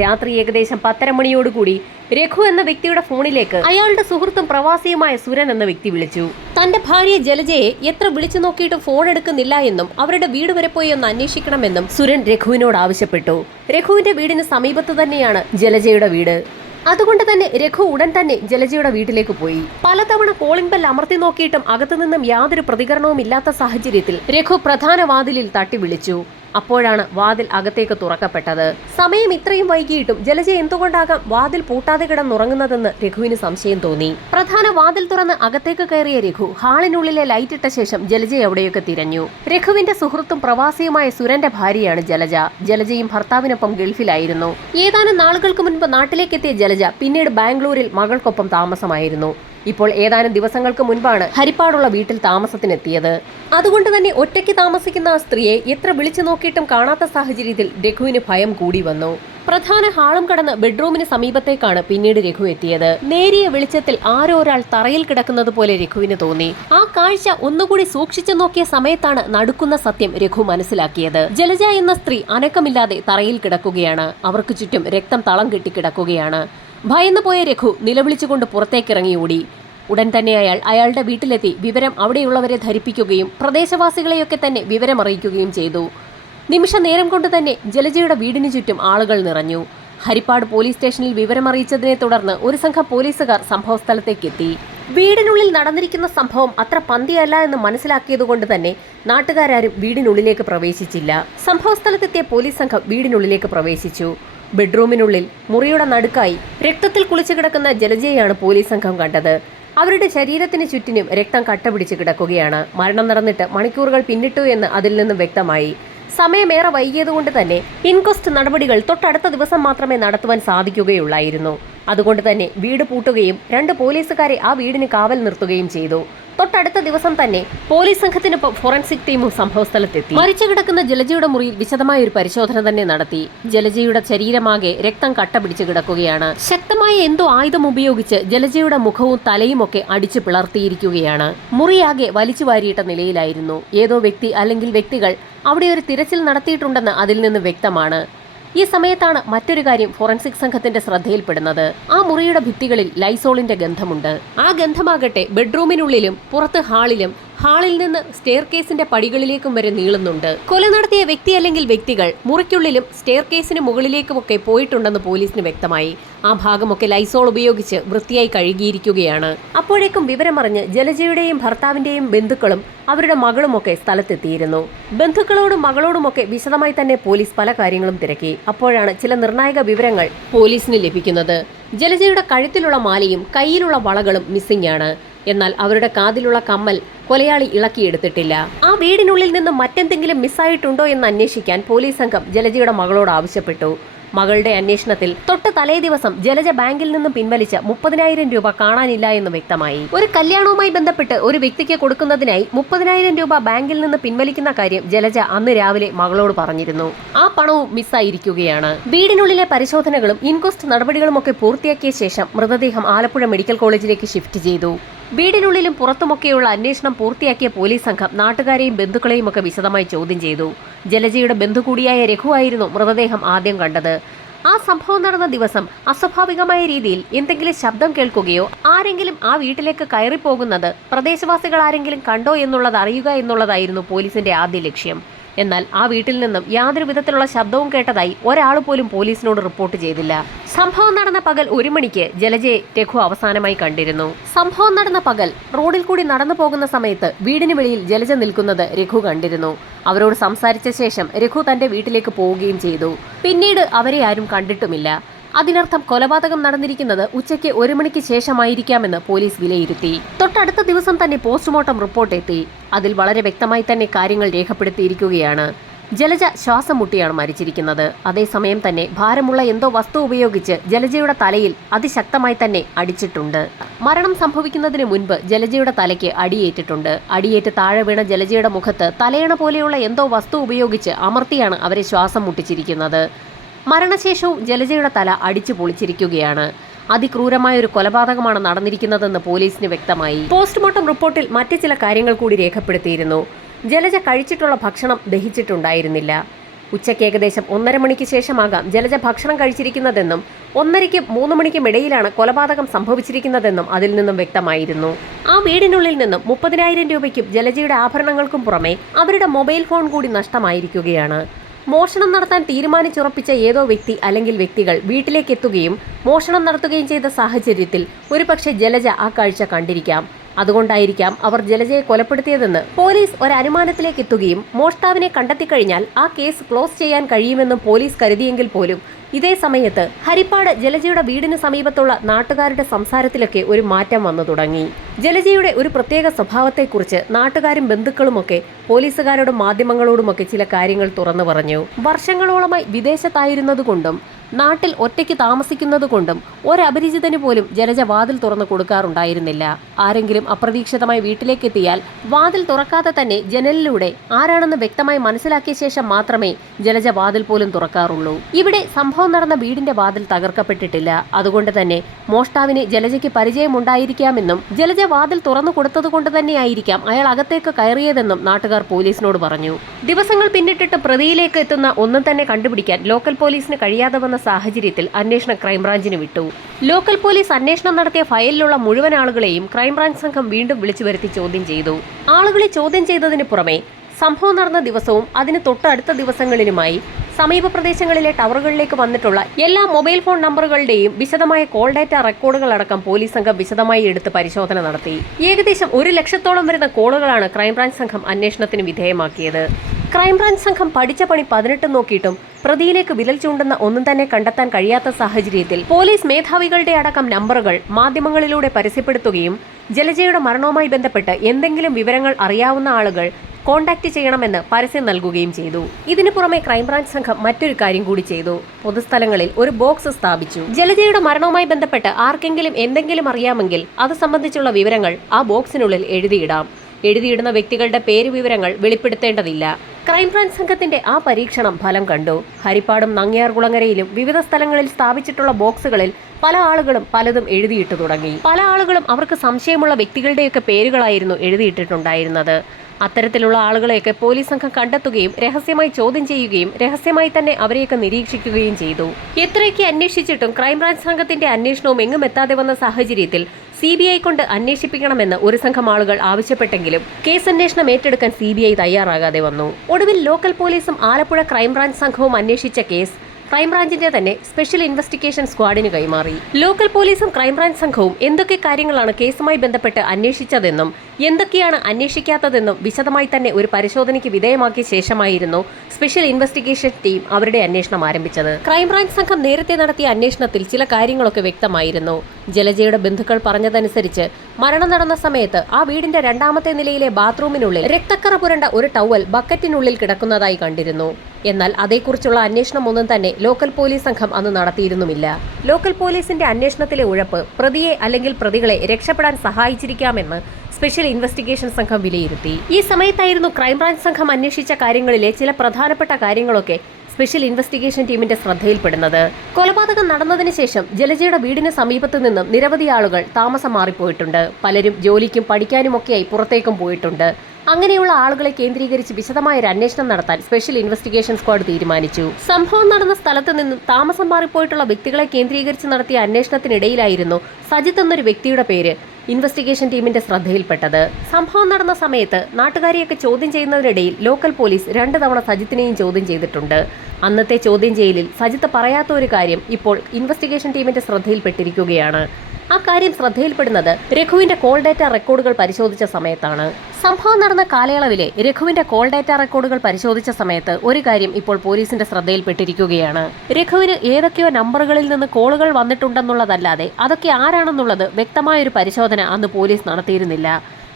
രാത്രി ഏകദേശം 10:30 മണിയോടുകൂടി രഘു എന്ന വ്യക്തിയുടെ ഫോണിലേക്ക് അയാളുടെ സുഹൃത്തും പ്രവാസിയുമായ സുരൻ എന്ന വ്യക്തി വിളിച്ചു. തന്റെ ഭാര്യ ജലജയെ എത്ര വിളിച്ചു നോക്കിയിട്ടും ഫോൺ എടുക്കുന്നില്ല എന്നും അവരുടെ വീട് വരെ പോയി ഒന്ന് അന്വേഷിക്കണമെന്നും സുരൻ രഘുവിനോട് ആവശ്യപ്പെട്ടു. രഘുവിന്റെ വീടിന് സമീപത്ത് തന്നെയാണ് ജലജയുടെ വീട്. അതുകൊണ്ട് തന്നെ രഘു ഉടൻ തന്നെ ജലജയുടെ വീട്ടിലേക്ക് പോയി. പലതവണ കോളിംഗ് ബെൽ അമർത്തി നോക്കിയിട്ടും അകത്തുനിന്നും യാതൊരു പ്രതികരണവും ഇല്ലാത്ത സാഹചര്യത്തിൽ രഘു പ്രധാന വാതിലിൽ തട്ടി വിളിച്ചു. അപ്പോഴാണ് വാതിൽ അകത്തേക്ക് തുറക്കപ്പെട്ടത്. സമയം ഇത്രയും വൈകിയിട്ടും ജലജ എന്തുകൊണ്ടാകാം വാതിൽ പൂട്ടാതെ കിടന്നുറങ്ങുന്നതെന്ന് രഘുവിന് സംശയം തോന്നി. പ്രധാന വാതിൽ തുറന്ന് അകത്തേക്ക് കയറിയ രഘു ഹാളിനുള്ളിലെ ലൈറ്റ് ഇട്ട ശേഷം ജലജയെ എവിടെയൊക്കെ തിരഞ്ഞു. രഘുവിന്റെ സുഹൃത്തും പ്രവാസിയുമായ സുരന്റെ ഭാര്യയാണ് ജലജ. ജലജയും ഭർത്താവിനൊപ്പം ഗൾഫിലായിരുന്നു. ഏതാനും നാളുകൾക്ക് മുൻപ് നാട്ടിലേക്കെത്തിയ ജലജ പിന്നീട് ബാംഗ്ലൂരിൽ മകൾക്കൊപ്പം താമസമായിരുന്നു. ഇപ്പോൾ ഏതാനും ദിവസങ്ങൾക്ക് മുൻപാണ് ഹരിപ്പാടുള്ള വീട്ടിൽ താമസത്തിനെത്തിയത്. അതുകൊണ്ട് തന്നെ ഒറ്റയ്ക്ക് താമസിക്കുന്ന ആ സ്ത്രീയെ എത്ര വിളിച്ചു നോക്കിയിട്ടും കാണാത്ത സാഹചര്യത്തിൽ രഘുവിന് ഭയം കൂടി വന്നു. പ്രധാന ഹാളും കടന്ന് ബെഡ്റൂമിന് സമീപത്തേക്കാണ് പിന്നീട് രഘു എത്തിയത്. നേരിയ വെളിച്ചത്തിൽ ആരോ ഒരാൾ തറയിൽ കിടക്കുന്നത് പോലെ രഘുവിന് തോന്നി. ആ കാഴ്ച ഒന്നുകൂടി സൂക്ഷിച്ചു നോക്കിയ സമയത്താണ് നടുക്കുന്ന സത്യം രഘു മനസ്സിലാക്കിയത്. ജലജ എന്ന സ്ത്രീ അനക്കമില്ലാതെ തറയിൽ കിടക്കുകയാണ്. അവർക്ക് ചുറ്റും രക്തം തളം കെട്ടി കിടക്കുകയാണ്. ഭയന്നു പോയ രഘു നിലവിളിച്ചുകൊണ്ട് പുറത്തേക്കിറങ്ങി ഓടി. ഉടൻ തന്നെ അയാളുടെ വീട്ടിലെത്തി വിവരം അവിടെയുള്ളവരെ ധരിപ്പിക്കുകയും പ്രദേശവാസികളെയൊക്കെ തന്നെ വിവരമറിയിക്കുകയും ചെയ്തു. നിമിഷ നേരം കൊണ്ട് തന്നെ ജലജയുടെ വീടിനു ചുറ്റും ആളുകൾ നിറഞ്ഞു. ഹരിപ്പാട് പോലീസ് സ്റ്റേഷനിൽ വിവരമറിയിച്ചതിനെ തുടർന്ന് ഒരു സംഘം പോലീസുകാർ സംഭവസ്ഥലത്തേക്കെത്തി. വീടിനുള്ളിൽ നടന്നിരിക്കുന്ന സംഭവം അത്ര പന്തിയല്ല എന്ന് മനസ്സിലാക്കിയതുകൊണ്ട് തന്നെ നാട്ടുകാരും വീടിനുള്ളിലേക്ക് പ്രവേശിച്ചില്ല. സംഭവസ്ഥലത്തെത്തിയ പോലീസ് സംഘം വീടിനുള്ളിലേക്ക് പ്രവേശിച്ചു. ബെഡ്റൂമിനുള്ളിൽ മുറിയുടെ നടുക്കായി രക്തത്തിൽ കുളിച്ചു കിടക്കുന്ന ജലജയെയാണ് പോലീസ് സംഘം കണ്ടത്. അവരുടെ ശരീരത്തിന് ചുറ്റിനും രക്തം കട്ടപിടിച്ച് കിടക്കുകയാണ്. മരണം നടന്നിട്ട് മണിക്കൂറുകൾ പിന്നിട്ടു എന്ന് അതിൽ നിന്നും വ്യക്തമായി. സമയമേറെ വൈകിയതുകൊണ്ട് തന്നെ ഇൻക്വസ്റ്റ് നടപടികൾ തൊട്ടടുത്ത ദിവസം മാത്രമേ നടത്തുവാൻ സാധിക്കുകയുള്ളായിരുന്നു. അതുകൊണ്ട് തന്നെ വീട് പൂട്ടുകയും 2 പോലീസുകാരെ ആ വീടിന് കാവൽ നിർത്തുകയും ചെയ്തു. തൊട്ടടുത്ത ദിവസം തന്നെ പോലീസ് സംഘത്തിനൊപ്പം ഫോറൻസിക് ടീമും സംഭവസ്ഥലത്തെത്തി. മരിച്ചു കിടക്കുന്ന ജലജയുടെ മുറിയിൽ വിശദമായ ഒരു പരിശോധന തന്നെ നടത്തി. ജലജയുടെ ശരീരമാകെ രക്തം കട്ടപിടിച്ച് കിടക്കുകയാണ്. ശക്തമായ എന്തോ ആയുധം ഉപയോഗിച്ച് ജലജയുടെ മുഖവും തലയും ഒക്കെ അടിച്ചു പിളർത്തിയിരിക്കുകയാണ്. മുറിയാകെ വലിച്ചു വാരിയിട്ട നിലയിലായിരുന്നു. ഏതോ വ്യക്തി അല്ലെങ്കിൽ വ്യക്തികൾ അവിടെ ഒരു തിരച്ചിൽ നടത്തിയിട്ടുണ്ടെന്ന് അതിൽ നിന്ന് വ്യക്തമാണ്. ഈ സമയത്താണ് മറ്റൊരു കാര്യം ഫോറൻസിക് സംഘത്തിന്റെ ശ്രദ്ധയിൽപ്പെടുന്നത്. ആ മുറിയുടെ ഭിത്തികളിൽ ലൈസോളിന്റെ ഗന്ധമുണ്ട്. ആ ഗന്ധമാകട്ടെ ബെഡ്റൂമിനുള്ളിലും പുറത്ത് ഹാളിൽ നിന്ന് സ്റ്റെയർ കേസിന്റെ പടികളിലേക്കും വരെ നീളുന്നുണ്ട്. കൊല നടത്തിയ വ്യക്തി അല്ലെങ്കിൽ വ്യക്തികൾ മുറിക്കുള്ളിലും സ്റ്റെയർ കേസിന് മുകളിലേക്കുമൊക്കെ പോയിട്ടുണ്ടെന്ന് പോലീസിന് വ്യക്തമായി. ആ ഭാഗമൊക്കെ ലൈസോൾ ഉപയോഗിച്ച് വൃത്തിയായി കഴുകിയിരിക്കുകയാണ്. അപ്പോഴേക്കും വിവരമറിഞ്ഞ് ജലജയുടെയും ഭർത്താവിന്റെയും ബന്ധുക്കളും അവരുടെ മകളുമൊക്കെ സ്ഥലത്തെത്തിയിരുന്നു. ബന്ധുക്കളോടും മകളോടുമൊക്കെ വിശദമായി തന്നെ പോലീസ് പല കാര്യങ്ങളും തിരക്കി. അപ്പോഴാണ് ചില നിർണായക വിവരങ്ങൾ പോലീസിന് ലഭിക്കുന്നത്. ജലജയുടെ കഴുത്തിലുള്ള മാലയും കയ്യിലുള്ള വളകളും മിസ്സിംഗ് ആണ്. എന്നാൽ അവരുടെ കാതിലുള്ള കമ്മൽ കൊലയാളി ഇളക്കിയെടുത്തിട്ടില്ല. ആ വീടിനുള്ളിൽ നിന്ന് മറ്റെന്തെങ്കിലും മിസ്സായിട്ടുണ്ടോ എന്ന് അന്വേഷിക്കാൻ പോലീസ് സംഘം ജലജയുടെ മകളോട് ആവശ്യപ്പെട്ടു. മകളുടെ അന്വേഷണത്തിൽ തൊട്ട് തലേ ദിവസം ജലജ ബാങ്കിൽ നിന്നും പിൻവലിച്ച 30,000 രൂപ കാണാനില്ല എന്ന് വ്യക്തമായി. ഒരു കല്യാണവുമായി ബന്ധപ്പെട്ട് ഒരു വ്യക്തിക്ക് കൊടുക്കുന്നതിനായി 30,000 രൂപ ബാങ്കിൽ നിന്ന് പിൻവലിക്കുന്ന കാര്യം ജലജ അന്ന് രാവിലെ മകളോട് പറഞ്ഞിരുന്നു. ആ പണവും മിസ്സായിരിക്കുകയാണ്. വീടിനുള്ളിലെ പരിശോധനകളും ഇൻക്വസ്റ്റ് നടപടികളുമൊക്കെ പൂർത്തിയാക്കിയ ശേഷം മൃതദേഹം ആലപ്പുഴ മെഡിക്കൽ കോളേജിലേക്ക് ഷിഫ്റ്റ് ചെയ്തു. വീടിനുള്ളിലും പുറത്തുമൊക്കെയുള്ള അന്വേഷണം പൂർത്തിയാക്കിയ പോലീസ് സംഘം നാട്ടുകാരെയും ബന്ധുക്കളെയും ഒക്കെ വിശദമായി ചോദ്യം ചെയ്തു. ജലജയുടെ ബന്ധു കൂടിയായ രഘു ആയിരുന്നു മൃതദേഹം ആദ്യം കണ്ടത്. ആ സംഭവം നടന്ന ദിവസം അസ്വാഭാവികമായ രീതിയിൽ എന്തെങ്കിലും ശബ്ദം കേൾക്കുകയോ ആരെങ്കിലും ആ വീട്ടിലേക്ക് കയറിപ്പോകുന്നത് പ്രദേശവാസികൾ ആരെങ്കിലും കണ്ടോ എന്നുള്ളത് അറിയുക എന്നുള്ളതായിരുന്നു പോലീസിന്റെ ആദ്യ ലക്ഷ്യം. എന്നാൽ ആ വീട്ടിൽ നിന്നും യാതൊരു വിധത്തിലുള്ള ശബ്ദവും കേട്ടതായി ഒരാൾ പോലും പോലീസിനോട് റിപ്പോർട്ട് ചെയ്തില്ല. സംഭവം നടന്ന പകൽ 1 മണിക്ക് ജലജയെ രഘു അവസാനമായി കണ്ടിരുന്നു. സംഭവം നടന്ന പകൽ റോഡിൽ കൂടി നടന്നു പോകുന്ന സമയത്ത് വീടിന് വെളിയിൽ ജലജ നിൽക്കുന്നത് രഘു കണ്ടിരുന്നു. അവരോട് സംസാരിച്ച ശേഷം രഘു തന്റെ വീട്ടിലേക്ക് പോവുകയും ചെയ്തു. പിന്നീട് അവരെ ആരും കണ്ടിട്ടുമില്ല. അതിനർത്ഥം കൊലപാതകം നടന്നിരിക്കുന്നത് ഉച്ചയ്ക്ക് 1 മണിക്ക് ശേഷമായിരിക്കാമെന്ന് പോലീസ് വിലയിരുത്തി. തൊട്ടടുത്ത ദിവസം തന്നെ പോസ്റ്റ്മോർട്ടം റിപ്പോർട്ട് എത്തി. അതിൽ വളരെ വ്യക്തമായി തന്നെ കാര്യങ്ങൾ രേഖപ്പെടുത്തിയിരിക്കുകയാണ്. ജലജ ശ്വാസം മുട്ടിയാണ് മരിച്ചിരിക്കുന്നത്. അതേസമയം തന്നെ ഭാരമുള്ള എന്തോ വസ്തു ഉപയോഗിച്ച് ജലജയുടെ തലയിൽ അതിശക്തമായി തന്നെ അടിച്ചിട്ടുണ്ട്. മരണം സംഭവിക്കുന്നതിന് മുൻപ് ജലജയുടെ തലയ്ക്ക് അടിയേറ്റിട്ടുണ്ട്. അടിയേറ്റ് താഴെ വീണ ജലജയുടെ മുഖത്ത് തലയണ പോലെയുള്ള എന്തോ വസ്തു ഉപയോഗിച്ച് അമർത്തിയാണ് അവരെ ശ്വാസം മുട്ടിച്ചിരിക്കുന്നത്. മരണശേഷവും ജലജയുടെ തല അടിച്ചു പൊളിച്ചിരിക്കുകയാണ്. അതിക്രൂരമായ ഒരു കൊലപാതകമാണ് നടന്നിരിക്കുന്നതെന്ന് പോലീസിന് വ്യക്തമായി. പോസ്റ്റ്മോർട്ടം റിപ്പോർട്ടിൽ മറ്റ് ചില കാര്യങ്ങൾ കൂടി രേഖപ്പെടുത്തിയിരുന്നു. ജലജ കഴിച്ചിട്ടുള്ള ഭക്ഷണം ദഹിച്ചിട്ടുണ്ടായിരുന്നില്ല. ഉച്ചയ്ക്ക് ഏകദേശം 1:30 മണിക്ക് ശേഷമാകാം ജലജ ഭക്ഷണം കഴിച്ചിരിക്കുന്നതെന്നും 1:30-ക്കും 3 മണിക്കും ഇടയിലാണ് കൊലപാതകം സംഭവിച്ചിരിക്കുന്നതെന്നും അതിൽ നിന്നും വ്യക്തമായിരുന്നു. ആ വീടിനുള്ളിൽ നിന്നും 30,000 രൂപയ്ക്കും ജലജയുടെ ആഭരണങ്ങൾക്കും പുറമെ അവരുടെ മൊബൈൽ ഫോൺ കൂടി നഷ്ടമായിരിക്കുകയാണ്. മോഷണം നടത്താൻ തീരുമാനിച്ചുറപ്പിച്ച ഏതോ വ്യക്തി അല്ലെങ്കിൽ വ്യക്തികൾ വീട്ടിലേക്ക് എത്തുകയും മോഷണം നടത്തുകയും ചെയ്ത സാഹചര്യത്തിൽ ഒരുപക്ഷെ ജലജ ആ കാഴ്ച കണ്ടിരിക്കാം. അതുകൊണ്ടായിരിക്കാം അവർ ജലജയെ കൊലപ്പെടുത്തിയതെന്ന് പോലീസ് ഒരനുമാനത്തിലേക്ക് എത്തുകയും മോഷ്ടാവിനെ കണ്ടെത്തിക്കഴിഞ്ഞാൽ ആ കേസ് ക്ലോസ് ചെയ്യാൻ കഴിയുമെന്നും പോലീസ് കരുതിയെങ്കിൽ പോലും ഇതേ സമയത്ത് ഹരിപ്പാട് ജലജയുടെ വീടിന് സമീപത്തുള്ള നാട്ടുകാരുടെ സംസാരത്തിലൊക്കെ ഒരു മാറ്റം വന്നു തുടങ്ങി. ജലജയുടെ ഒരു പ്രത്യേക സ്വഭാവത്തെക്കുറിച്ച് നാട്ടുകാരും ബന്ധുക്കളുമൊക്കെ പോലീസുകാരോടും മാധ്യമങ്ങളോടുമൊക്കെ ചില കാര്യങ്ങൾ തുറന്നു പറഞ്ഞു. വർഷങ്ങളോളമായി വിദേശത്തായിരുന്നതുകൊണ്ടും നാട്ടിൽ ഒറ്റയ്ക്ക് താമസിക്കുന്നതുകൊണ്ടും ഒരപരിചിതന് പോലും ജലജ വാതിൽ തുറന്നു കൊടുക്കാറുണ്ടായിരുന്നില്ല. ആരെങ്കിലും അപ്രതീക്ഷിതമായി വീട്ടിലേക്ക് എത്തിയാൽ വാതിൽ തുറക്കാതെ തന്നെ ജനലിലൂടെ ആരാണെന്ന് വ്യക്തമായി മനസ്സിലാക്കിയ ശേഷം മാത്രമേ ജലജ വാതിൽ പോലും തുറക്കാറുള്ളൂ. ഇവിടെ സംഭവം നടന്ന വീടിന്റെ വാതിൽ തകർക്കപ്പെട്ടിട്ടില്ല. അതുകൊണ്ട് തന്നെ മോഷ്ടാവിന് ജലജയ്ക്ക് പരിചയമുണ്ടായിരിക്കാമെന്നും ജലജ വാതിൽ തുറന്നു കൊടുത്തതുകൊണ്ട് തന്നെയായിരിക്കാം അയാൾ അകത്തേക്ക് കയറിയതെന്നും നാട്ടുകാർ പോലീസിനോട് പറഞ്ഞു. ദിവസങ്ങൾ പിന്നിട്ടിട്ട് പ്രതിയിലേക്ക് എത്തുന്ന ഒന്നും തന്നെ കണ്ടുപിടിക്കാൻ ലോക്കൽ പോലീസിന് കഴിയാതെ വന്ന സാഹചര്യത്തിൽ അന്വേഷണം ക്രൈംബ്രാഞ്ചിന് വിട്ടു. ലോക്കൽ പോലീസ് അന്വേഷണം നടത്തിയ ഫയലിലുള്ള മുഴുവൻ ആളുകളെയും ക്രൈംബ്രാഞ്ച് സംഘം വീണ്ടും വിളിച്ചു വരുത്തി ചോദ്യം ചെയ്തു. ആളുകളെ ചോദ്യം ചെയ്തതിന് പുറമെ സംഭവം നടന്ന ദിവസവും അതിന് തൊട്ടടുത്ത ദിവസങ്ങളിലുമായി സമീപ പ്രദേശങ്ങളിലെ ടവറുകളിലേക്ക് വന്നിട്ടുള്ള എല്ലാ മൊബൈൽ ഫോൺ നമ്പറുകളുടെയും വിശദമായ കോൾ ഡാറ്റ റെക്കോർഡുകളടക്കം പോലീസ് സംഘം വിശദമായി എടുത്ത് പരിശോധന നടത്തി. ഏകദേശം 1,00,000-ഓളം വരുന്ന കോളുകളാണ് ക്രൈംബ്രാഞ്ച് സംഘം അന്വേഷണത്തിന് വിധേയമാക്കിയത്. ക്രൈംബ്രാഞ്ച് സംഘം പഠിച്ച പണി 18 നോക്കിയിട്ടും പ്രതിയിലേക്ക് വിരൽ ചൂണ്ടുന്ന ഒന്നും തന്നെ കണ്ടെത്താൻ കഴിയാത്ത സാഹചര്യത്തിൽ പോലീസ് മേധാവികളുടെ അടക്കം നമ്പറുകൾ മാധ്യമങ്ങളിലൂടെ പരസ്യപ്പെടുത്തുകയും ജലജയുടെ മരണവുമായി ബന്ധപ്പെട്ട് എന്തെങ്കിലും വിവരങ്ങൾ അറിയാവുന്ന ആളുകൾ കോൺടാക്ട് ചെയ്യണമെന്ന് പരസ്യം നൽകുകയും ചെയ്തു. ഇതിനു പുറമെ ക്രൈംബ്രാഞ്ച് സംഘം മറ്റൊരു കാര്യം കൂടി ചെയ്തു. പൊതുസ്ഥലങ്ങളിൽ ഒരു ബോക്സ് സ്ഥാപിച്ചു. ജലജയുടെ മരണവുമായി ബന്ധപ്പെട്ട് ആർക്കെങ്കിലും എന്തെങ്കിലും അറിയാമെങ്കിൽ അത് സംബന്ധിച്ചുള്ള വിവരങ്ങൾ ആ ബോക്സിനുള്ളിൽ എഴുതിയിടാം. എഴുതിയിടുന്ന വ്യക്തികളുടെ പേര് വിവരങ്ങൾ വെളിപ്പെടുത്തേണ്ടതില്ല. ക്രൈംബ്രാഞ്ച് സംഘത്തിന്റെ ആ പരീക്ഷണം ഫലം കണ്ടു. ഹരിപ്പാടും നങ്ങ്യാർകുളങ്ങരയിലും വിവിധ സ്ഥലങ്ങളിൽ സ്ഥാപിച്ചിട്ടുള്ള ബോക്സുകളിൽ പല ആളുകളും പലതും എഴുതിയിട്ടു തുടങ്ങി. പല ആളുകളും അവർക്ക് സംശയമുള്ള വ്യക്തികളുടെയൊക്കെ പേരുകളായിരുന്നു എഴുതിയിട്ടിട്ടുണ്ടായിരുന്നത്. അത്തരത്തിലുള്ള ആളുകളെയൊക്കെ പോലീസ് സംഘം കണ്ടെത്തുകയും രഹസ്യമായി ചോദ്യം ചെയ്യുകയും രഹസ്യമായി തന്നെ അവരെയൊക്കെ നിരീക്ഷിക്കുകയും ചെയ്തു. എത്രയൊക്കെ അന്വേഷിച്ചിട്ടും ക്രൈംബ്രാഞ്ച് സംഘത്തിന്റെ അന്വേഷണവും എങ്ങും എത്താതെ വന്ന സാഹചര്യത്തിൽ CBI കൊണ്ട് അന്വേഷിപ്പിക്കണമെന്ന് ഒരു സംഘം ആളുകൾ ആവശ്യപ്പെട്ടെങ്കിലും കേസ് അന്വേഷണം ഏറ്റെടുക്കാൻ CBI തയ്യാറാകാതെ വന്നു. ഒടുവിൽ ലോക്കൽ പോലീസും ആലപ്പുഴ ക്രൈംബ്രാഞ്ച് സംഘവും അന്വേഷിച്ച കേസ് ക്രൈംബ്രാഞ്ചിന്റെ തന്നെ സ്പെഷ്യൽ ഇൻവെസ്റ്റിഗേഷൻ സ്ക്വാഡിന് കൈമാറി. ലോക്കൽ പോലീസും ക്രൈംബ്രാഞ്ച് സംഘവും എന്തൊക്കെ കാര്യങ്ങളാണ് കേസുമായി ബന്ധപ്പെട്ട് അന്വേഷിച്ചതെന്നും എന്തൊക്കെയാണ് അന്വേഷിക്കാത്തതെന്നും വിശദമായി തന്നെ ഒരു പരിശോധനയ്ക്ക് വിധേയമാക്കിയ ശേഷമായിരുന്നു സ്പെഷ്യൽ ഇൻവെസ്റ്റിഗേഷൻ ടീം അവരുടെ അന്വേഷണം ആരംഭിച്ചത്. ക്രൈംബ്രാഞ്ച് സംഘം നേരത്തെ നടത്തിയ അന്വേഷണത്തിൽ ചില കാര്യങ്ങളൊക്കെ വ്യക്തമായിരുന്നു. ജലജയുടെ ബന്ധുക്കൾ പറഞ്ഞതനുസരിച്ച് മരണം നടന്ന സമയത്ത് ആ വീടിന്റെ 2ാമത്തെ നിലയിലെ ബാത്റൂമിനുള്ളിൽ രക്തക്കറ പുരണ്ട ഒരു ടവൽ ബക്കറ്റിനുള്ളിൽ കിടക്കുന്നതായി കണ്ടിരുന്നു. എന്നാൽ അതേക്കുറിച്ചുള്ള അന്വേഷണം ഒന്നും തന്നെ ലോക്കൽ പോലീസ് സംഘം അന്ന് നടത്തിയിരുന്നുമില്ല. ലോക്കൽ പോലീസിന്റെ അന്വേഷണത്തിലെ ഉഴപ്പ് പ്രതിയെ അല്ലെങ്കിൽ പ്രതികളെ രക്ഷപ്പെടാൻ സഹായിച്ചിരിക്കാമെന്ന് സ്പെഷ്യൽ ഇൻവെസ്റ്റിഗേഷൻ സംഘം വിലയിരുത്തി. ഈ സമയത്തായിരുന്നു ക്രൈംബ്രാഞ്ച് സംഘം അന്വേഷിച്ച കാര്യങ്ങളിലെ ചില പ്രധാനപ്പെട്ട കാര്യങ്ങളൊക്കെ സ്പെഷ്യൽ ഇൻവെസ്റ്റിഗേഷൻ ടീമിന്റെ ശ്രദ്ധയിൽപ്പെടുന്നത്. കൊലപാതകം നടന്നതിന് ശേഷം ജലജയുടെ വീടിന് സമീപത്തു നിന്നും നിരവധി ആളുകൾ താമസം മാറിപ്പോയിട്ടുണ്ട്. പലരും ജോലിക്കും പഠിക്കാനുമൊക്കെയായി പുറത്തേക്കും പോയിട്ടുണ്ട്. അങ്ങനെയുള്ള ആളുകളെ കേന്ദ്രീകരിച്ച് വിശദമായ ഒരു അന്വേഷണം നടത്താൻ സ്പെഷ്യൽ ഇൻവെസ്റ്റിഗേഷൻ സ്ക്വാഡ് തീരുമാനിച്ചു. സംഭവം നടന്ന സ്ഥലത്ത് നിന്നും താമസം മാറിപ്പോയിട്ടുള്ള വ്യക്തികളെ കേന്ദ്രീകരിച്ച് നടത്തിയ അന്വേഷണത്തിനിടയിലായിരുന്നു സജിത്ത് എന്നൊരു വ്യക്തിയുടെ പേര് ഇൻവെസ്റ്റിഗേഷൻ ടീമിന്റെ ശ്രദ്ധയിൽപ്പെട്ടത്. സംഭവം നടന്ന സമയത്ത് നാട്ടുകാരെയൊക്കെ ചോദ്യം ചെയ്യുന്നതിനിടയിൽ ലോക്കൽ പോലീസ് 2 തവണ സജിത്തിനെയും ചോദ്യം ചെയ്തിട്ടുണ്ട്. അന്നത്തെ ചോദ്യം ചെയ്യലിൽ സജിത്ത് പറയാത്ത ഒരു കാര്യം ഇപ്പോൾ ഇൻവെസ്റ്റിഗേഷൻ ടീമിന്റെ ശ്രദ്ധയിൽപ്പെട്ടിരിക്കുകയാണ്. ആ കാര്യം ശ്രദ്ധയിൽപ്പെടുന്നത് രഘുവിന്റെ കോൾ ഡാറ്റ റെക്കോർഡുകൾ പരിശോധിച്ച സമയത്താണ്. സംഭവം നടന്ന കാലയളവിലെ രഘുവിന്റെ കോൾ ഡാറ്റ റെക്കോർഡുകൾ പരിശോധിച്ച സമയത്ത് ഒരു കാര്യം ഇപ്പോൾ പോലീസിന്റെ ശ്രദ്ധയിൽപ്പെട്ടിരിക്കുകയാണ്. രഘുവിന് ഏതൊക്കെയോ നമ്പറുകളിൽ നിന്ന് കോളുകൾ വന്നിട്ടുണ്ടെന്നുള്ളതല്ലാതെ അതൊക്കെ ആരാണെന്നുള്ളത് വ്യക്തമായൊരു പരിശോധന അന്ന് പോലീസ് നടത്തിയിരുന്നില്ല.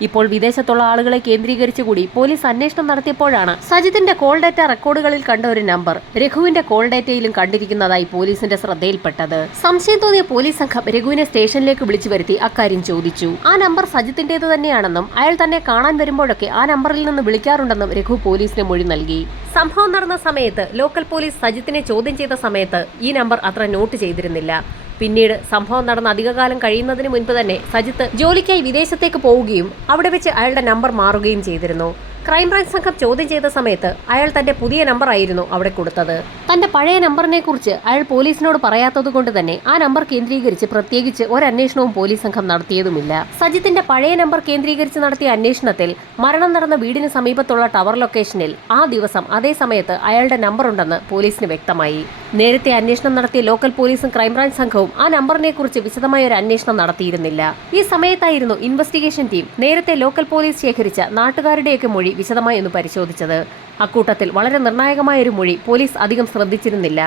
ഇപ്പോൾ വിദേശത്തുള്ള ആളുകളെ കേന്ദ്രീകരിച്ചുകൂടി പോലീസ് അന്വേഷണം നടത്തിയപ്പോഴാണ് സജിത്തിന്റെ കോൾ ഡാറ്റ റെക്കോർഡുകളിൽ കണ്ട ഒരു നമ്പർ രഘുവിന്റെ കോൾ ഡാറ്റയിലും കണ്ടിരിക്കുന്നതായി പോലീസിന്റെ ശ്രദ്ധയിൽപ്പെട്ടത്. സംശയം തോന്നിയ പോലീസ് സംഘം രഘുവിനെ സ്റ്റേഷനിലേക്ക് വിളിച്ചു വരുത്തി അക്കാര്യം ചോദിച്ചു. ആ നമ്പർ സജിത്തിന്റേത് തന്നെയാണെന്നും അയാൾ തന്നെ കാണാൻ വരുമ്പോഴൊക്കെ ആ നമ്പറിൽ നിന്ന് വിളിക്കാറുണ്ടെന്നും രഘു പോലീസിന് മൊഴി നൽകി. സംഭവം നടന്ന സമയത്ത് ലോക്കൽ പോലീസ് സജിത്തിനെ ചോദ്യം ചെയ്ത സമയത്ത് ഈ നമ്പർ അത്ര നോട്ട് ചെയ്തിരുന്നില്ല. പിന്നീട് സംഭവം നടന്ന അധികകാലം കഴിയുന്നതിന് മുൻപ് തന്നെ സജിത്ത് ജോലിക്കായി വിദേശത്തേക്ക് പോവുകയും അവിടെ വെച്ച് അയാളുടെ നമ്പർ മാറുകയും ചെയ്തിരുന്നു. ക്രൈംബ്രാഞ്ച് സംഘം ചോദ്യം ചെയ്ത സമയത്ത് അയാൾ തന്റെ പുതിയ നമ്പർ ആയിരുന്നു അവിടെ കൊടുത്തത്. തന്റെ പഴയ നമ്പറിനെ കുറിച്ച് അയാൾ പോലീസിനോട് പറയാത്തത് കൊണ്ട് തന്നെ ആ നമ്പർ കേന്ദ്രീകരിച്ച് പ്രത്യേകിച്ച് ഒരു അന്വേഷണവും പോലീസ് സംഘം നടത്തിയതുമില്ല. സജിത്തിന്റെ പഴയ നമ്പർ കേന്ദ്രീകരിച്ച് നടത്തിയ അന്വേഷണത്തിൽ മരണം നടന്ന വീടിന് സമീപത്തുള്ള ടവർ ലൊക്കേഷനിൽ ആ ദിവസം അതേ സമയത്ത് അയാളുടെ നമ്പർ ഉണ്ടെന്ന് പോലീസിന് വ്യക്തമായി. നേരത്തെ അന്വേഷണം നടത്തിയ ലോക്കൽ പോലീസും ക്രൈംബ്രാഞ്ച് സംഘവും ആ നമ്പറിനെ കുറിച്ച് വിശദമായ ഒരു അന്വേഷണം നടത്തിയിരുന്നില്ല. ഈ സമയത്തായിരുന്നു ഇൻവെസ്റ്റിഗേഷൻ ടീം നേരത്തെ ലോക്കൽ പോലീസ് ശേഖരിച്ച നാട്ടുകാരുടെയൊക്കെ മൊഴി വിശദമായി ഒന്ന് പരിശോധിച്ചത്. അക്കൂട്ടത്തിൽ വളരെ നിർണായകമായ ഒരു മൊഴി പോലീസ് അധികം ശ്രദ്ധിച്ചിരുന്നില്ല.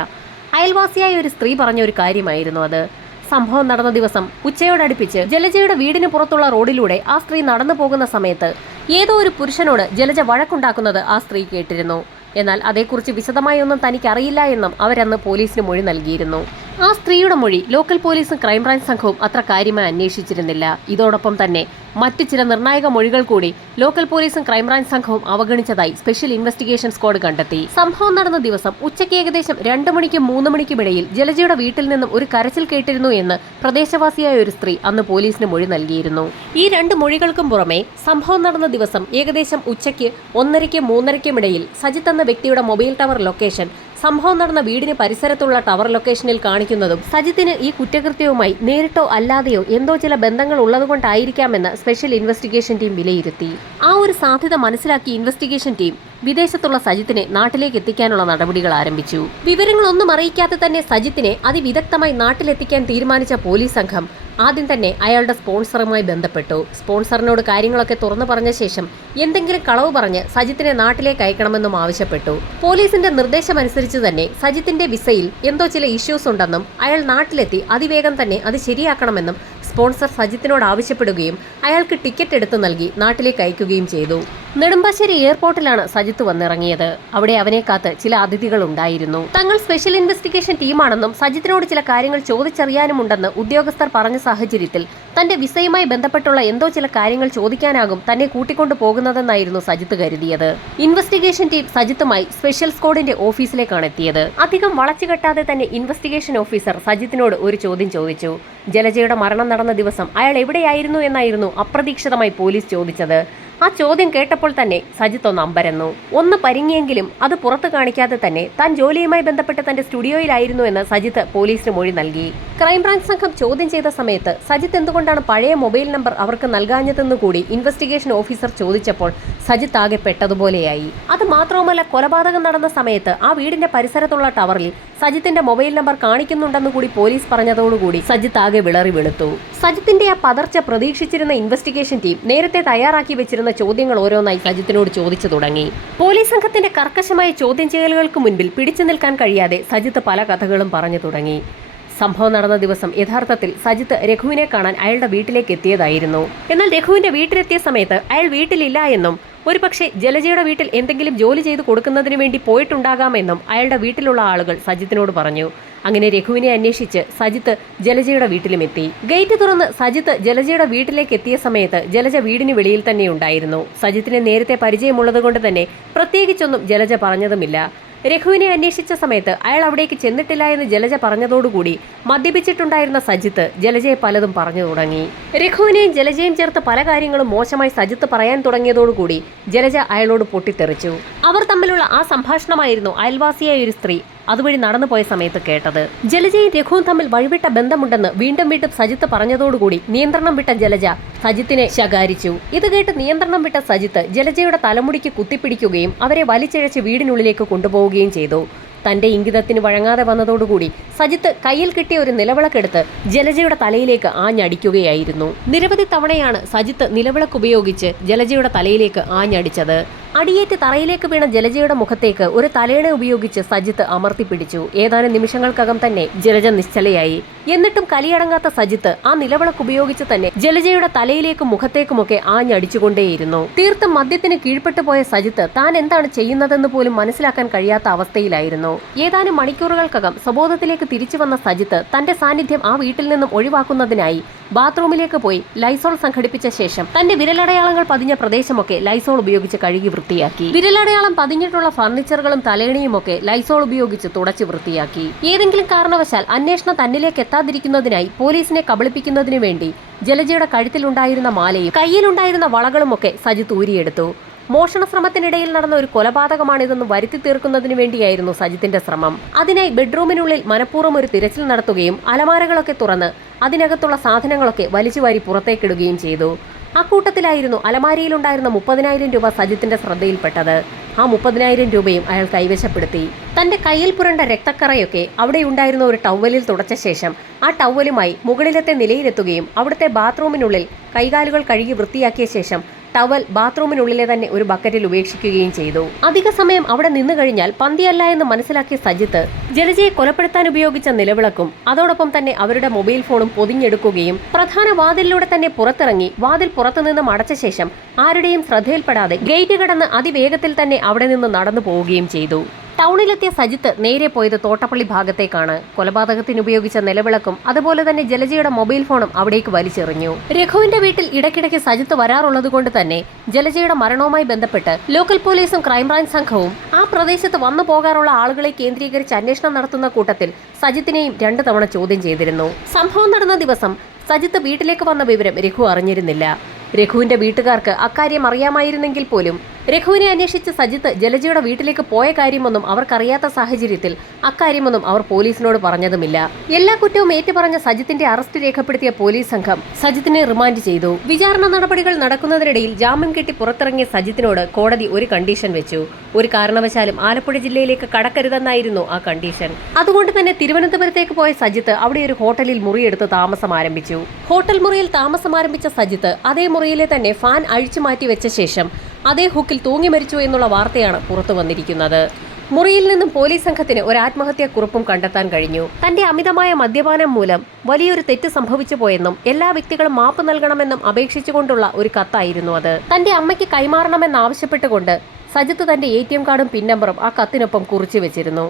അയൽവാസിയായ ഒരു സ്ത്രീ പറഞ്ഞ ഒരു കാര്യമായിരുന്നു അത്. സംഭവം നടന്ന ദിവസം ഉച്ചയോടടുപ്പിച്ച് ജലജയുടെ വീടിന് പുറത്തുള്ള റോഡിലൂടെ ആ സ്ത്രീ നടന്നു പോകുന്ന സമയത്ത് ഏതോ ഒരു പുരുഷനോട് ജലജ വഴക്കുണ്ടാക്കുന്നത് ആ സ്ത്രീ കേട്ടിരുന്നു. എന്നാൽ അതേക്കുറിച്ച് വിശദമായി ഒന്നും തനിക്കറിയില്ല എന്നും അവരന്ന് പോലീസിന് മൊഴി നൽകിയിരുന്നു. ആ സ്ത്രീയുടെ മൊഴി ലോക്കൽ പോലീസും ക്രൈംബ്രാഞ്ച് സംഘവും അത്ര കാര്യമായി അന്വേഷിച്ചിരുന്നില്ല. ഇതോടൊപ്പം തന്നെ മറ്റു ചില നിർണായക മൊഴികൾ കൂടി ലോക്കൽ പോലീസും ക്രൈംബ്രാഞ്ച് സംഘവും അവഗണിച്ചതായി സ്പെഷ്യൽ ഇൻവെസ്റ്റിഗേഷൻ സ്ക്വാഡ് കണ്ടെത്തി. സംഭവം നടന്ന ദിവസം ഉച്ചയ്ക്ക് ഏകദേശം 2 മണിക്കും 3 മണിക്കും ഇടയിൽ ജലജയുടെ വീട്ടിൽ നിന്നും ഒരു കരച്ചിൽ കേട്ടിരുന്നു എന്ന് പ്രദേശവാസിയായ ഒരു സ്ത്രീ അന്ന് പോലീസിന് മൊഴി നൽകിയിരുന്നു. ഈ 2 മൊഴികൾക്കും പുറമെ സംഭവം നടന്ന ദിവസം ഏകദേശം ഉച്ചയ്ക്ക് 1:30ക്കും 3:30ക്കും ഇടയിൽ സജിത്ത് എന്ന വ്യക്തിയുടെ മൊബൈൽ ടവർ ലൊക്കേഷൻ സംഭവം നടന്ന വീടിന് പരിസരത്തുള്ള ടവർ ലൊക്കേഷനിൽ കാണിക്കുന്നതും സജിത്തിന് ഈ കുറ്റകൃത്യവുമായി നേരിട്ടോ അല്ലാതെയോ എന്തോ ചില ബന്ധങ്ങൾ ഉള്ളതുകൊണ്ടായിരിക്കാമെന്ന് സ്പെഷ്യൽ ഇൻവെസ്റ്റിഗേഷൻ ടീം വിലയിരുത്തി. ആ ഒരു സാധ്യത മനസ്സിലാക്കി ഇൻവെസ്റ്റിഗേഷൻ ടീം വിദേശത്തുള്ള സജിത്തിനെ നാട്ടിലേക്ക് എത്തിക്കാനുള്ള നടപടികൾ ആരംഭിച്ചു. വിവരങ്ങളൊന്നും അറിയിക്കാതെ തന്നെ സജിത്തിനെ അതിവിദഗ്ധമായി നാട്ടിലെത്തിക്കാൻ തീരുമാനിച്ച പോലീസ് സംഘം ആദ്യം തന്നെ അയാളുടെ സ്പോൺസറുമായി ബന്ധപ്പെട്ടു. സ്പോൺസറിനോട് കാര്യങ്ങളൊക്കെ തുറന്നു പറഞ്ഞ ശേഷം എന്തെങ്കിലും കളവ് പറഞ്ഞ് സജിത്തിനെ നാട്ടിലേക്ക് അയക്കണമെന്നും ആവശ്യപ്പെട്ടു. പോലീസിന്റെ നിർദ്ദേശമനുസരിച്ച് തന്നെ സജിത്തിന്റെ വിസയിൽ എന്തോ ചില ഇഷ്യൂസ് ഉണ്ടെന്നും അയാൾ നാട്ടിലെത്തി അതിവേഗം തന്നെ അത് ശരിയാക്കണമെന്നും സ്പോൺസർ സജിത്തിനോട് ആവശ്യപ്പെടുകയും അയാൾക്ക് ടിക്കറ്റ് എടുത്തു നൽകി നാട്ടിലേക്ക് അയക്കുകയും ചെയ്തു. നെടുമ്പാശ്ശേരി എയർപോർട്ടിലാണ് സജിത്ത് വന്നിറങ്ങിയത്. അവിടെ അവനെ കാത്ത് ചില അതിഥികൾ ഉണ്ടായിരുന്നു. തങ്ങൾ സ്പെഷ്യൽ ഇൻവെസ്റ്റിഗേഷൻ ടീമാണെന്നും സജിത്തിനോട് ചില കാര്യങ്ങൾ ചോദിച്ചറിയാനുമുണ്ടെന്ന് ഉദ്യോഗസ്ഥർ പറഞ്ഞ സാഹചര്യത്തിൽ തന്റെ വിസയുമായി ബന്ധപ്പെട്ടുള്ള എന്തോ ചില കാര്യങ്ങൾ ചോദിക്കാനാകും തന്നെ കൂട്ടിക്കൊണ്ടു പോകുന്നതെന്നായിരുന്നു സജിത്ത് കരുതിയത്. ഇൻവെസ്റ്റിഗേഷൻ ടീം സജിത്തുമായി സ്പെഷ്യൽ സ്ക്വാഡിന്റെ ഓഫീസിലേക്കാണ് എത്തിയത്. അധികം വളച്ചുകെട്ടാതെ തന്നെ ഇൻവെസ്റ്റിഗേഷൻ ഓഫീസർ സജിത്തിനോട് ഒരു ചോദ്യം ചോദിച്ചു. ജലജയുടെ മരണം നടന്ന ദിവസം അയാൾ എവിടെയായിരുന്നു എന്നായിരുന്നു അപ്രതീക്ഷിതമായി പോലീസ് ചോദിച്ചത്. ആ ചോദ്യം കേട്ടപ്പോൾ തന്നെ സജിത്ത് ഒന്ന് അമ്പരന്നു. ഒന്ന് പരിങ്ങിയെങ്കിലും അത് പുറത്തു കാണിക്കാതെ തന്നെ താൻ ജോലിയുമായി ബന്ധപ്പെട്ട് തന്റെ സ്റ്റുഡിയോയിലായിരുന്നു എന്ന് സജിത്ത് പോലീസിന് മൊഴി നൽകി. ക്രൈംബ്രാഞ്ച് സംഘം ചോദ്യം ചെയ്ത സമയത്ത് സജിത്ത് എന്തുകൊണ്ടാണ് പഴയ മൊബൈൽ നമ്പർ അവർക്ക് നൽകാഞ്ഞതെന്ന് കൂടി ഇൻവെസ്റ്റിഗേഷൻ ഓഫീസർ ചോദിച്ചപ്പോൾ സജിത്ത് ആകെ പെട്ടതുപോലെയായി. അത് മാത്രവുമല്ല, കൊലപാതകം നടന്ന സമയത്ത് ആ വീടിന്റെ പരിസരത്തുള്ള ടവറിൽ സജിത്തിന്റെ മൊബൈൽ നമ്പർ കാണിക്കുന്നുണ്ടെന്ന് കൂടി പോലീസ് പറഞ്ഞതോടുകൂടി സജിത്ത് ആകെ വിളറി വെളുത്തു. സജിത്തിന്റെ ആ പതർച്ച പ്രതീക്ഷിച്ചിരുന്ന ഇൻവെസ്റ്റിഗേഷൻ ടീം നേരത്തെ തയ്യാറാക്കി വെച്ചിരുന്ന ചോദ്യങ്ങൾ ഓരോന്നായി സജിത്തിനോട് ചോദിച്ചു തുടങ്ങി. പോലീസ് സംഘത്തിന്റെ കർക്കശമായ ചോദ്യം ചെയ്യലുകൾക്ക് മുൻപിൽ പിടിച്ചു നിൽക്കാൻ കഴിയാതെ സജിത്ത് പല കഥകളും പറഞ്ഞു തുടങ്ങി. സംഭവം നടന്ന ദിവസം യഥാർത്ഥത്തിൽ സജിത്ത് രഘുവിനെ കാണാൻ അയാളുടെ വീട്ടിലേക്ക് എത്തിയതായിരുന്നു. എന്നാൽ രഘുവിന്റെ വീട്ടിലെത്തിയ സമയത്ത് അയാൾ വീട്ടിലില്ല എന്നും ഒരുപക്ഷെ ജലജയുടെ വീട്ടിൽ എന്തെങ്കിലും ജോലി ചെയ്തു കൊടുക്കുന്നതിന് വേണ്ടി പോയിട്ടുണ്ടാകാമെന്നും അയാളുടെ വീട്ടിലുള്ള ആളുകൾ സജിത്തിനോട് പറഞ്ഞു. അങ്ങനെ രഘുവിനെ അന്വേഷിച്ച് സജിത്ത് ജലജയുടെ വീട്ടിലുമെത്തി. ഗേറ്റ് തുറന്ന് സജിത്ത് ജലജയുടെ വീട്ടിലേക്ക് എത്തിയ സമയത്ത് ജലജ വീടിന് വെളിയിൽ തന്നെ ഉണ്ടായിരുന്നു. സജിത്തിനെ നേരത്തെ പരിചയമുള്ളതുകൊണ്ട് തന്നെ പ്രത്യേകിച്ചൊന്നും ജലജ പറഞ്ഞതുമില്ല. രഘുവിനെ അന്വേഷിച്ച സമയത്ത് അയാൾ അവിടേക്ക് ചെന്നിട്ടില്ല എന്ന് ജലജ പറഞ്ഞതോടുകൂടി മദ്യപിച്ചിട്ടുണ്ടായിരുന്ന സജിത്ത് ജലജയെ പലതും പറഞ്ഞു തുടങ്ങി. രഘുവിനെയും ജലജയും ചേർത്ത് പല കാര്യങ്ങളും മോശമായി സജിത്ത് പറയാൻ തുടങ്ങിയതോടുകൂടി ജലജ അയാളോട് പൊട്ടിത്തെറിച്ചു. അവർ തമ്മിലുള്ള ആ സംഭാഷണമായിരുന്നു അയൽവാസിയായ ഒരു സ്ത്രീ അതുവഴി നടന്നുപോയ സമയത്ത് കേട്ടത്. ജലജയും രഘുവും തമ്മിൽ വഴിവിട്ട ബന്ധമുണ്ടെന്ന് വീണ്ടും വീണ്ടും സജിത്ത് പറഞ്ഞതോടുകൂടി നിയന്ത്രണം വിട്ട ജലജ സജിത്തിനെ ശകാരിച്ചു. ഇത് കേട്ട് നിയന്ത്രണം വിട്ട സജിത്ത് ജലജയുടെ തലമുടിക്ക് കുത്തിപ്പിടിക്കുകയും അവരെ വലിച്ചിഴച്ച് വീടിനുള്ളിലേക്ക് കൊണ്ടുപോവുകയും ചെയ്തു. തന്റെ ഇംഗിതത്തിന് വഴങ്ങാതെ വന്നതോടുകൂടി സജിത്ത് കയ്യിൽ കിട്ടിയ ഒരു നിലവിളക്കെടുത്ത് ജലജയുടെ തലയിലേക്ക് ആഞ്ഞടിക്കുകയായിരുന്നു. നിരവധി തവണയാണ് സജിത്ത് നിലവിളക്ക് ഉപയോഗിച്ച് ജലജയുടെ തലയിലേക്ക് ആഞ്ഞടിച്ചത്. അടിയേറ്റ് തറയിലേക്ക് വീണ ജലജയുടെ മുഖത്തേക്ക് ഒരു തലയണ ഉപയോഗിച്ച് സജിത്ത് അമർത്തിപ്പിടിച്ചു. ഏതാനും നിമിഷങ്ങൾക്കകം തന്നെ ജലജ നിശ്ചലയായി. എന്നിട്ടും കലിയടങ്ങാത്ത സജിത്ത് ആ നിലവിളക്ക് ഉപയോഗിച്ച് തന്നെ ജലജയുടെ തലയിലേക്കും മുഖത്തേക്കുമൊക്കെ ആഞ്ഞടിച്ചുകൊണ്ടേയിരുന്നു. തീർത്തും മദ്യത്തിന് കീഴ്പ്പെട്ടു പോയ സജിത്ത് താൻ എന്താണ് ചെയ്യുന്നതെന്ന് പോലും മനസ്സിലാക്കാൻ കഴിയാത്ത അവസ്ഥയിലായിരുന്നു. ഏതാനും മണിക്കൂറുകൾക്കകം സ്വബോധത്തിലേക്ക് തിരിച്ചു വന്ന സജിത്ത് തന്റെ സാന്നിധ്യം ആ വീട്ടിൽ നിന്നും ഒഴിവാക്കുന്നതിനായി ബാത്റൂമിലേക്ക് പോയി ലൈസോൾ സംഘടിപ്പിച്ച ശേഷം തന്റെ വിരലടയാളങ്ങൾ പതിഞ്ഞ പ്രദേശമൊക്കെ ലൈസോൾ ഉപയോഗിച്ച് കഴുകി വൃത്തിയാക്കി. വിരലടയാളം പതിഞ്ഞിട്ടുള്ള ഫർണിച്ചറുകളും തലേണിയുമൊക്കെ ലൈസോൾ ഉപയോഗിച്ച് തുടച്ചു വൃത്തിയാക്കി. ഏതെങ്കിലും കാരണവശാൽ അന്വേഷണം തന്നിലേക്ക് എത്താതിരിക്കുന്നതിനായി പോലീസിനെ കബളിപ്പിക്കുന്നതിനു വേണ്ടി ജലജയുടെ കഴുത്തിലുണ്ടായിരുന്ന മാലയും കയ്യിലുണ്ടായിരുന്ന വളകളുമൊക്കെ സജിത്ത് ഊരിയെടുത്തു. മോഷണ ശ്രമത്തിനിടയിൽ നടന്ന ഒരു കൊലപാതകമാണിതെന്ന് വരുത്തി തീർക്കുന്നതിന് വേണ്ടിയായിരുന്നു സജിത്തിന്റെ ശ്രമം. അതിനായി ബെഡ്റൂമിനുള്ളിൽ മനഃപൂർവ്വം ഒരു തിരച്ചിൽ നടത്തുകയും അലമാരകളൊക്കെ തുറന്ന് അതിനകത്തുള്ള സാധനങ്ങളൊക്കെ വലിച്ചുവാരി പുറത്തേക്കിടുകയും ചെയ്തു. അക്കൂട്ടത്തിലായിരുന്നു അലമാരിയിലുണ്ടായിരുന്ന 30,000 രൂപ സജിത്തിന്റെ ശ്രദ്ധയിൽപ്പെട്ടത്. ആ 30,000 രൂപയും അയാൾ കൈവശപ്പെടുത്തി. തന്റെ കയ്യിൽ പുരണ്ട രക്തക്കറയൊക്കെ അവിടെയുണ്ടായിരുന്ന ഒരു ടവലിൽ തുടച്ച ശേഷം ആ ടവലുമായി മുകളിലത്തെ നിലയിലെത്തുകയും അവിടുത്തെ ബാത്റൂമിനുള്ളിൽ കൈകാലുകൾ കഴുകി വൃത്തിയാക്കിയ ശേഷം ടവൽ ബാത്റൂമിനുള്ളിലെ തന്നെ ഒരു ബക്കറ്റിൽ ഉപേക്ഷിക്കുകയും ചെയ്തു. അധിക സമയം അവിടെ നിന്നു കഴിഞ്ഞാൽ പന്തിയല്ല എന്ന് മനസ്സിലാക്കിയ സജിത്ത് ജലജയെ കൊലപ്പെടുത്താൻ ഉപയോഗിച്ച നിലവിളക്കും അതോടൊപ്പം തന്നെ അവരുടെ മൊബൈൽ ഫോണും പൊതിഞ്ഞെടുക്കുകയും പ്രധാന വാതിലിലൂടെ തന്നെ പുറത്തിറങ്ങി വാതിൽ പുറത്തുനിന്നും അടച്ച ശേഷം ആരുടെയും ശ്രദ്ധയിൽപ്പെടാതെ ഗേറ്റ് കടന്ന് അതിവേഗത്തിൽ തന്നെ അവിടെ നിന്ന് നടന്നു പോവുകയും ചെയ്തു. ടൗണിലെത്തിയ സജിത്ത് നേരെ പോയത് തോട്ടപ്പള്ളി ഭാഗത്തേക്കാണ്. കൊലപാതകത്തിന് ഉപയോഗിച്ച നിലവിളക്കും അതുപോലെ തന്നെ ജലജയുടെ മൊബൈൽ ഫോണും അവിടേക്ക് വലിച്ചെറിഞ്ഞു. രഘുവിന്റെ വീട്ടിൽ ഇടയ്ക്കിടയ്ക്ക് സജിത്ത് വരാറുള്ളത് കൊണ്ട് തന്നെ ജലജയുടെ മരണവുമായി ബന്ധപ്പെട്ട് ലോക്കൽ പോലീസും ക്രൈംബ്രാഞ്ച് സംഘവും ആ പ്രദേശത്ത് വന്നു പോകാറുള്ള ആളുകളെ കേന്ദ്രീകരിച്ച് അന്വേഷണം നടത്തുന്ന കൂട്ടത്തിൽ സജിത്തിനെയും 2 തവണ ചോദ്യം ചെയ്തിരുന്നു. സംഭവം നടന്ന ദിവസം സജിത്ത് വീട്ടിലേക്ക് വന്ന വിവരം രഘു അറിഞ്ഞിരുന്നില്ല. രഘുവിന്റെ വീട്ടുകാർക്ക് അക്കാര്യം അറിയാമായിരുന്നെങ്കിൽ പോലും രഘുവിനെ അന്വേഷിച്ച് സജിത്ത് ജലജയുടെ വീട്ടിലേക്ക് പോയ കാര്യമൊന്നും അവർക്കറിയാത്ത സാഹചര്യത്തിൽ അക്കാര്യമൊന്നും അവർ പോലീസിനോട് പറഞ്ഞതുമില്ല. എല്ലാ കുറ്റവും ഏറ്റുപറഞ്ഞ സജിത്തിന്റെ അറസ്റ്റ് രേഖപ്പെടുത്തിയ പോലീസ് സംഘം സജിത്തിനെ റിമാൻഡ് ചെയ്തു. വിചാരണ നടപടികൾ നടക്കുന്നതിനിടയിൽ ജാമ്യം കിട്ടി പുറത്തിറങ്ങിയ സജിത്തിനോട് കോടതി ഒരു കണ്ടീഷൻ വെച്ചു. ഒരു കാരണവശാലും ആലപ്പുഴ ജില്ലയിലേക്ക് കടക്കരുതെന്നായിരുന്നു ആ കണ്ടീഷൻ. അതുകൊണ്ട് തന്നെ തിരുവനന്തപുരത്തേക്ക് പോയ സജിത്ത് അവിടെ ഒരു ഹോട്ടലിൽ മുറിയെടുത്ത് താമസം ആരംഭിച്ചു. ഹോട്ടൽ മുറിയിൽ താമസം ആരംഭിച്ച സജിത്ത് അതേ മുറിയിലെ തന്നെ ഫാൻ അഴിച്ചു മാറ്റി വെച്ച ശേഷം അതേ ഹുക്കിൽ തൂങ്ങി മരിച്ചു എന്നുള്ള വാർത്തയാണ് പുറത്തു വന്നിരിക്കുന്നത്. മുറിയിൽ നിന്നും പോലീസ് സംഘത്തിന് ഒരു ആത്മഹത്യാ കുറിപ്പും കണ്ടെത്താൻ കഴിഞ്ഞു. തന്റെ അമിതമായ മദ്യപാനം മൂലം വലിയൊരു തെറ്റ് സംഭവിച്ചു പോയെന്നും എല്ലാ വ്യക്തികളും മാപ്പ് നൽകണമെന്നും അപേക്ഷിച്ചുകൊണ്ടുള്ള ഒരു കത്തായിരുന്നു അത്. തന്റെ അമ്മയ്ക്ക് കൈമാറണമെന്നാവശ്യപ്പെട്ടുകൊണ്ട് സജിത്ത് തന്റെ ATM കാർഡും പിൻ നമ്പറും ആ കത്തിനൊപ്പം കുറിച്ചു വെച്ചിരുന്നു.